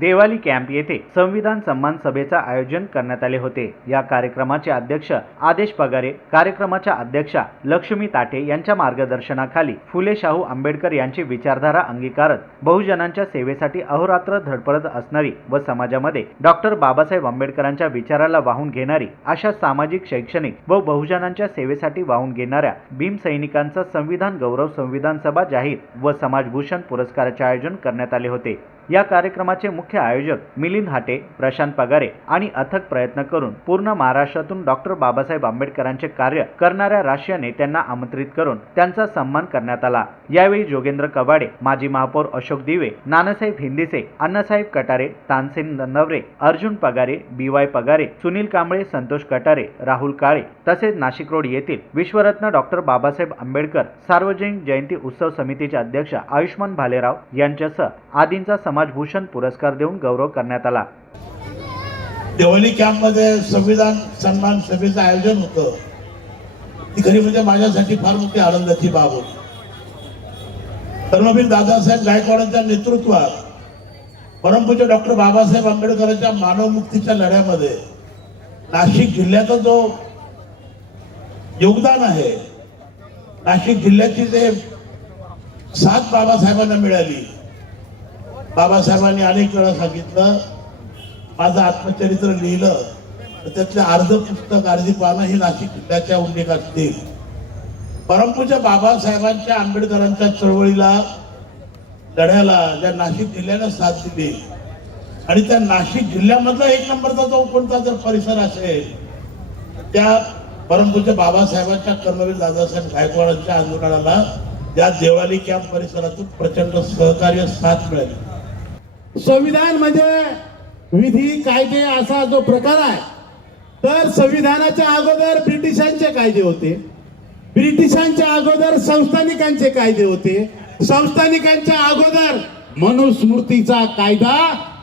Devali camp येथे संविधान सन्मान सभेचं आयोजन करण्यात आले होते. या कार्यक्रमाचे अध्यक्ष आदेश पगारे कार्यक्रमाच्या अध्यक्षा लक्ष्मी ताटे यांच्या मार्गदर्शनाखाली फुले शाहू आंबेडकर यांची विचारधारा अंगीकारत बहुजनांच्या सेवेसाठी अहोरात्र धडपडत असणारी व समाजामध्ये डॉक्टर बाबासाहेब आंबेडकरांच्या विचाराला वाहून घेणारी अशा सामाजिक शैक्षणिक व बहुजनांच्या सेवेसाठी वाहून घेणाऱ्या भीम सैनिकांचा संविधान गौरव संविधान सभा जाहीर व समाजभूषण पुरस्काराचे आयोजन करण्यात आले होते. या कार्यक्रमाचे मुख्य आयोजक मिलिंद हाटे प्रशांत पगारे आणि अथक प्रयत्न करून पूर्ण महाराष्ट्रातून डॉक्टर बाबासाहेब आंबेडकरांचे कार्य करणाऱ्या राष्ट्रीय नेत्यांना आमंत्रित करून त्यांचा सन्मान करण्यात आला. यावेळी जोगेंद्र कवाडे माजी महापौर अशोक दिवे नानासाहेब हिंदिसे अण्णासाहेब कटारे तानसेन नवरे अर्जुन पगारे बी वाय पगारे सुनील कांबळे संतोष कटारे राहुल काळे तसेच नाशिक रोड येथील विश्वरत्न डॉक्टर बाबासाहेब आंबेडकर सार्वजनिक जयंती उत्सव समितीचे अध्यक्ष आयुष्मान भालेराव यांच्यासह आदींचा समाजभूषण पुरस्कार देऊन गौरव करण्यात आला. देवली कॅम्पमध्ये संविधान सन्मान सभेचं आयोजन होतं. ती खरी म्हणजे माझ्यासाठी फार मोठी आनंदाची बाब होती. कर्मवीर दादासाहेब गायकवाडांच्या नेतृत्वात परमपूज्य डॉक्टर बाबासाहेब आंबेडकरांच्या मानवमुक्तीच्या लढ्यामध्ये नाशिक जिल्ह्याचं जो योगदान आहे नाशिक जिल्ह्याची जे साथ बाबासाहेबांना मिळाली बाबासाहेबांनी अनेक वेळा सांगितलं माझं आत्मचरित्र लिहिलं तर त्यातलं अर्ध पुस्तक अर्धी पानं ही नाशिक जिल्ह्याच्या उल्लेख असतील परमपूज्य बाबासाहेबांच्या आंबेडकरांच्या चळवळीला लढ्याला ज्या नाशिक जिल्ह्यानं साथ दिली. आणि त्या नाशिक जिल्ह्यामधला एक नंबरचा जो कोणता जर परिसर असेल त्या परमपूज्य बाबासाहेबांच्या कर्मवीर दादासाहेब गायकवाडांच्या आंदोलनाला या देवाली कॅम्प परिसरातून प्रचंड सहकार्य साथ मिळाली. संविधान म्हणजे विधी कायदे असा जो प्रकार आहे तर संविधानाच्या अगोदर ब्रिटिशांचे कायदे होते. ब्रिटिशांच्या अगोदर संस्थानिकांचे कायदे होते. संस्थानिकांच्या अगोदर मनुस्मृतीचा कायदा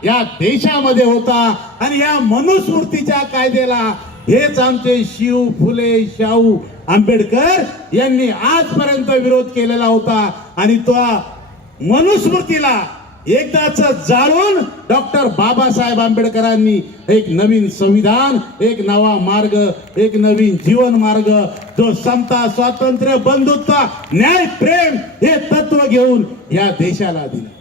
या देशामध्ये होता आणि या मनुस्मृतीच्या कायद्याला हेच आमचे शिव फुले शाहू आंबेडकर यांनी आजपर्यंत विरोध केलेला होता आणि तो मनुस्मृतीला एकदाच जाळून डॉक्टर बाबासाहेब आंबेडकरांनी एक नवीन संविधान एक नवा मार्ग एक नवीन जीवन मार्ग जो समता स्वातंत्र्य बंधुत्व न्याय प्रेम हे तत्व घेऊन या देशाला दिले.